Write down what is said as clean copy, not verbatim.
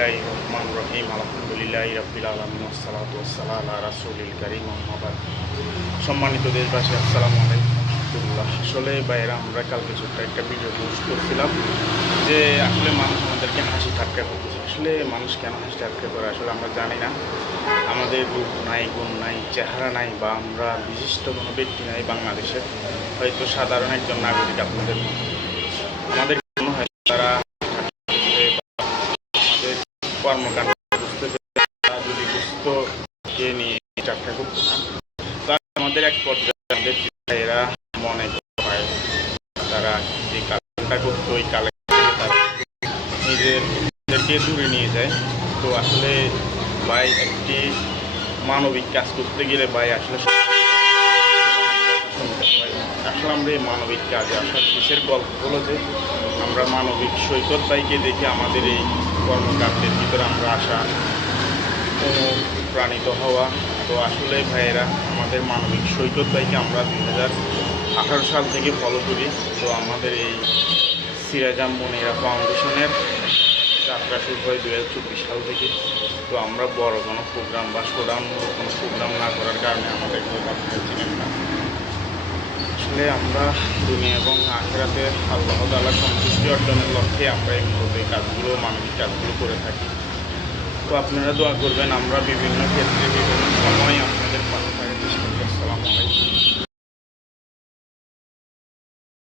বিসমিল্লাহির রহমানির রহিম আলহামদুলিল্লাহি রাব্বিল আলামিন ওয়াসসালাতু ওয়াসসালামু আলা রাসূলিল কারীম আম্মা বাদ। সম্মানিত দেশবাসী, আসসালামু আলাইকুম রাহমাতুল্লাহ। আসলে বাইরে আমরা কালকে ছোট্ট একটা ভিডিও পোস্ট করছিলাম যে আসলে মানুষ আমাদেরকে হাসি ঠাট্টা করতেছে। আসলে মানুষ কেন হাসি ঠাট্টা করে আসলে আমরা জানি না। আমাদের রূপ নাই, গুণ নাই, চেহারা নাই, বা আমরা বিশিষ্ট কোনো ব্যক্তি নাই বাংলাদেশের, হয়তো সাধারণ একজন নাগরিক আপনাদের মতো। আমাদের মনে হয় তারা আমাদের কর্মকাণ্ড বুঝতে পেরে তারা যদি বুঝতো কে নিয়ে চাকরি করতো না, তাহলে আমাদের এক পর্যায়ে আমাদের এরা মনে হয় তারা যে কাজটা করতো ওই কালে তারা নিজেদেরকে দূরে নিয়ে যায়। তো আসলে ভাই একটি মানবিক কাজ করতে গেলে ভাই আসলে আসলে আমরা এই মানবিক কাজে আসার বিশেষ গল্প হলো যে আমরা মানবিক সৈকত ভাইকে দেখে আমাদের এই কর্মকাণ্ডের ভিতরে আমরা আসা, অনুপ্রাণিত হওয়া। তো আসলে ভাইয়েরা আমাদের মানবিক সৈকত ভাইকে আমরা 2018 সাল থেকে ফলো করি। তো আমাদের এই সিরাজাম মনিরা ফাউন্ডেশনের যাত্রা শুরু হয় 2024 সাল থেকে। তো আমরা বড় কোনো প্রোগ্রাম বা শোডাউনমূলক কোনো প্রোগ্রাম না করার কারণে আমাদেরকে আপনারা চিনেন না। আসলে আমরা দুনিয়া এবং আখিরাতে আল্লাহ তাআলার সন্তুষ্টি অর্জনের লক্ষ্যে আমরা এই মূলত এই কাজগুলো, মানবিক কাজগুলো করে থাকি। তো আপনারা দোয়া করবেন আমরা বিভিন্ন ক্ষেত্রে বিভিন্ন সময় আপনাদের পাশে থাকার চেষ্টা করি। আসসালামু আলাইকুম।